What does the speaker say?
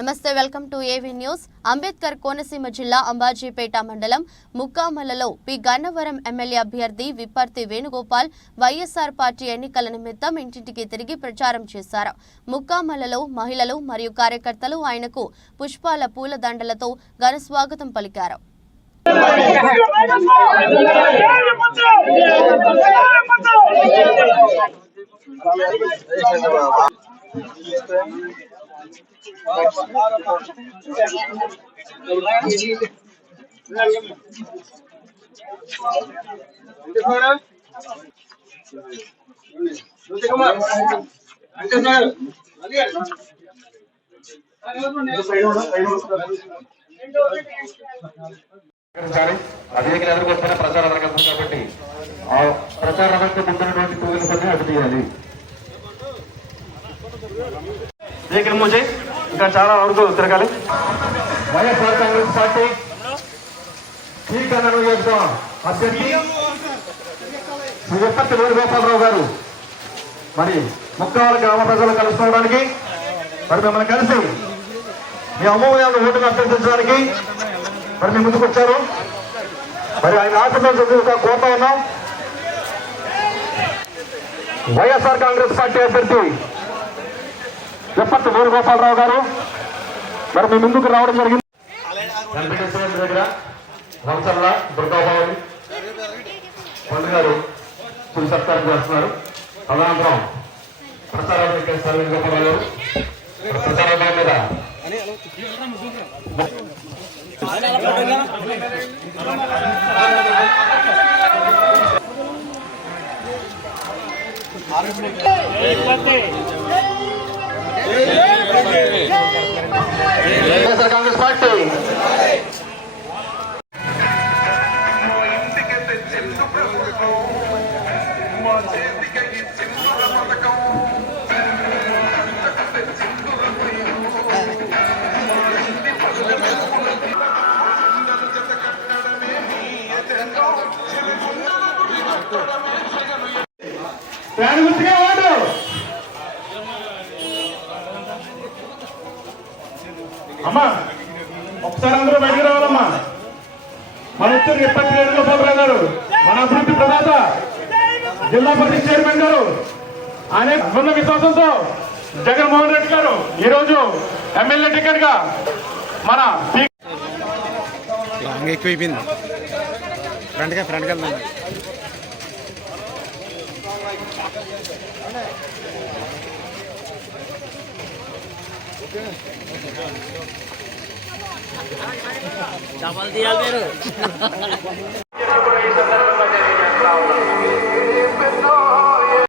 నమస్తే welcome to AV news. Ambedkar Konaseema జిల్లా అంబాజీపేట మండలం ముక్కామలలో పి గన్నవరం ఎమ్మెల్యే అభ్యర్థి విప్పర్తి వేణుగోపాల్ వైఎస్ఆర్ పార్టీ ఎన్నికల నిమిత్తం ఇంటింటికి తిరిగి ప్రచారం చేశారు. ముక్కామలలో మహిళలు మరియు కార్యకర్తలు ఆయనకు పుష్పాల పూల దండలతో ఘన స్వాగతం పలికారు. అదే ఎదుర్కొస్తున్న ప్రచార రంగం కాబట్టి ఆ ప్రచార రంగంతో ముందున్నటువంటి కూలీల పని అటు తీయాలి. ఇంకా చాలా వరకు తిరగాలి. వైఎస్ఆర్ కాంగ్రెస్ పార్టీ అభ్యర్థి శ్రీ విప్పర్తి వేణుగోపాలరావు గారు మరి ముక్కాల గ్రామ ప్రజలు కలుసుకోవడానికి మరి మిమ్మల్ని కలిసి మీ అమూల్యాలను ఓటును అభ్యర్థించడానికి మరి మీ ముందుకు వచ్చారు. మరి ఆయన ఆశీర్వాదాలు కోరుతా ఉన్నాం. వైఎస్ఆర్ కాంగ్రెస్ పార్టీ అభ్యర్థి విప్పర్తి వేణుగోపాలరావు గారు మరి మీ ముందుకు రావడం జరిగింది. దగ్గర రంచల్ల దుర్గాభావని పండుగ గారు తుది సత్కారం చేస్తున్నారు. తదనంతరం ప్రచారాలు వేణుగోపాలరావు గారు ప్రచారాల మీద వైఎస్ఆర్ కాంగ్రెస్ పార్టీ అమ్మా ఒకసారి అందరూ బయటకు రావాలమ్మా. మన వచ్చారు విప్పర్తి వేణుగోపాలరావు గారు, మన అభివృద్ధి ప్రదాత జిల్లా పరిషత్ చైర్మన్ గారు, ఆయన ఉన్న విశ్వాసంతో జగన్మోహన్ రెడ్డి గారు ఈరోజు ఎమ్మెల్యే టికెట్ గా మన ఎక్కువైపోయింది. ఫ్రంట్ వెళ్దాం. డబల్ తీయాలి మీరు.